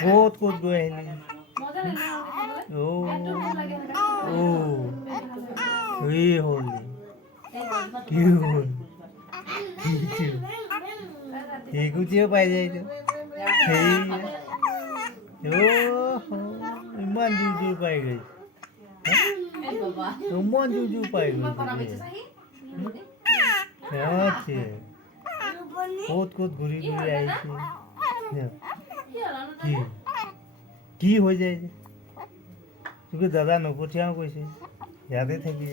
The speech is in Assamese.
ক'ত গৈ আহিলি হ'ল কি হ'ল গুটিও পাই যায় সেই ইমান জোৰ পাই গৈছে ইমান জোৰ পাই গৈছে ক'ত ঘূৰি আহিছে কি হৈ যায় তোকে দাদা নপঠিয়াও কৈছে ইয়াতে থাকি